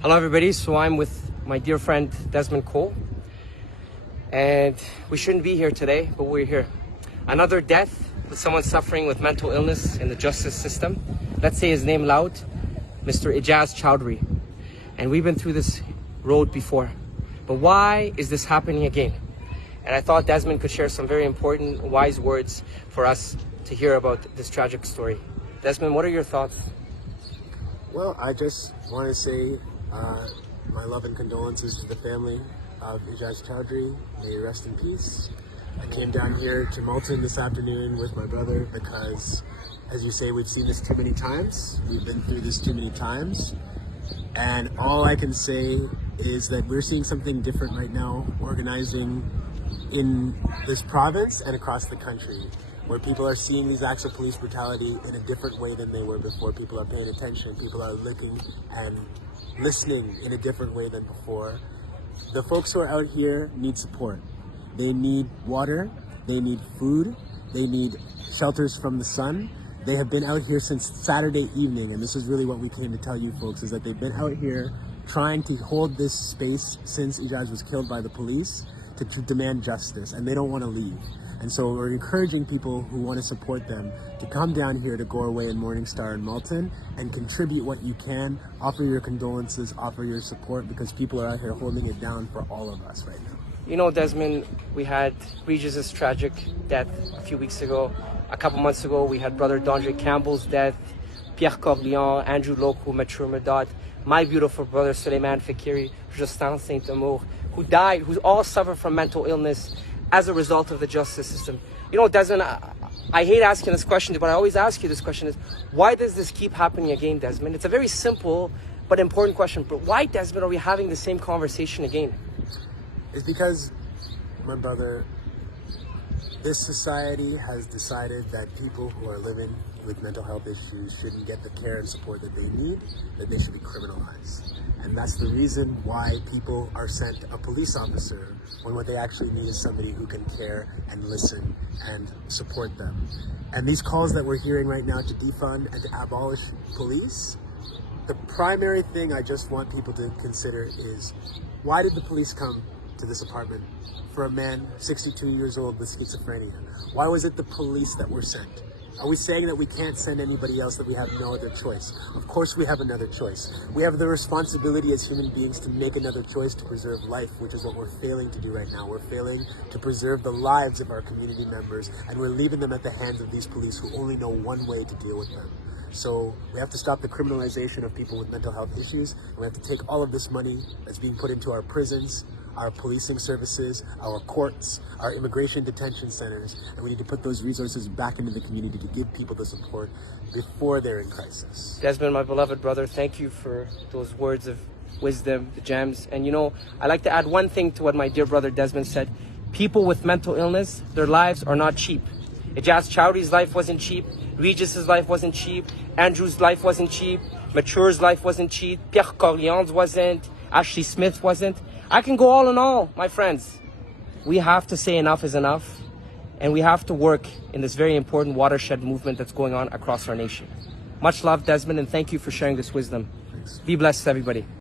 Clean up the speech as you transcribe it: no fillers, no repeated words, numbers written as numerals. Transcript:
Hello everybody, so I'm with my dear friend Desmond Cole, and we shouldn't be here today, but we're here. Another death with someone suffering with mental illness in the justice system. Let's say his name loud, Mr. Ijaz Choudhry. And we've been through this road before, but why is this happening again? And I thought Desmond could share some very important, wise words for us to hear about this tragic story. Desmond, what are your thoughts? Well, I just want to say my love and condolences to the family of Ijaz Choudhry. May he rest in peace. I came down here to Malton this afternoon with my brother because, as you say, we've seen this too many times. We've been through this too many times. And all I can say is that we're seeing something different right now, organizing in this province and across the country, where people are seeing these acts of police brutality in a different way than they were before. People are paying attention, people are looking and listening in a different way than before. The folks who are out here need support. They need water, they need food, they need shelters from the sun. They have been out here since Saturday evening, and this is really what we came to tell you folks, is that they've been out here trying to hold this space since Ijaz was killed by the police to demand justice, and they don't want to leave. And so we're encouraging people who want to support them to come down here to Goreway and Morningstar and Malton and contribute what you can, offer your condolences, offer your support, because people are out here holding it down for all of us right now. You know, Desmond, we had Ijaz's tragic death a few weeks ago. A couple months ago, we had brother Dondre Campbell's death, Pierre Corleon, Andrew Loco, Mature Medad, my beautiful brother Suleiman Fakiri, Justin Saint-Amour, who died, who all suffer from mental illness as a result of the justice system. You know, Desmond, I hate asking this question, but I always ask you this question is, why does this keep happening again, Desmond? It's a very simple but important question, but why, Desmond, are we having the same conversation again? It's because, my brother, this society has decided that people who are living with mental health issues shouldn't get the care and support that they need, that they should be criminalized. And that's the reason why people are sent a police officer when what they actually need is somebody who can care and listen and support them. And these calls that we're hearing right now to defund and to abolish police, the primary thing I just want people to consider is, why did the police come to this apartment for a man 62 years old with schizophrenia? Why was it the police that were sent? Are we saying that we can't send anybody else, that we have no other choice? Of course we have another choice. We have the responsibility as human beings to make another choice to preserve life, which is what we're failing to do right now. We're failing to preserve the lives of our community members, and we're leaving them at the hands of these police who only know one way to deal with them. So we have to stop the criminalization of people with mental health issues, and we have to take all of this money that's being put into our prisons, our policing services, our courts, our immigration detention centers, and we need to put those resources back into the community to give people the support before they're in crisis. Desmond, my beloved brother, thank you for those words of wisdom, the gems. And you know, I like to add one thing to what my dear brother Desmond said. People with mental illness, their lives are not cheap. Ijaz Choudhry's life wasn't cheap. Ijaz's life wasn't cheap. Andrew's life wasn't cheap. Mature's life wasn't cheap. Pierre Corleon's wasn't. Ashley Smith wasn't. I can go all in all, my friends. We have to say enough is enough, and we have to work in this very important watershed movement that's going on across our nation. Much love, Desmond, and thank you for sharing this wisdom. Thanks. Be blessed, everybody.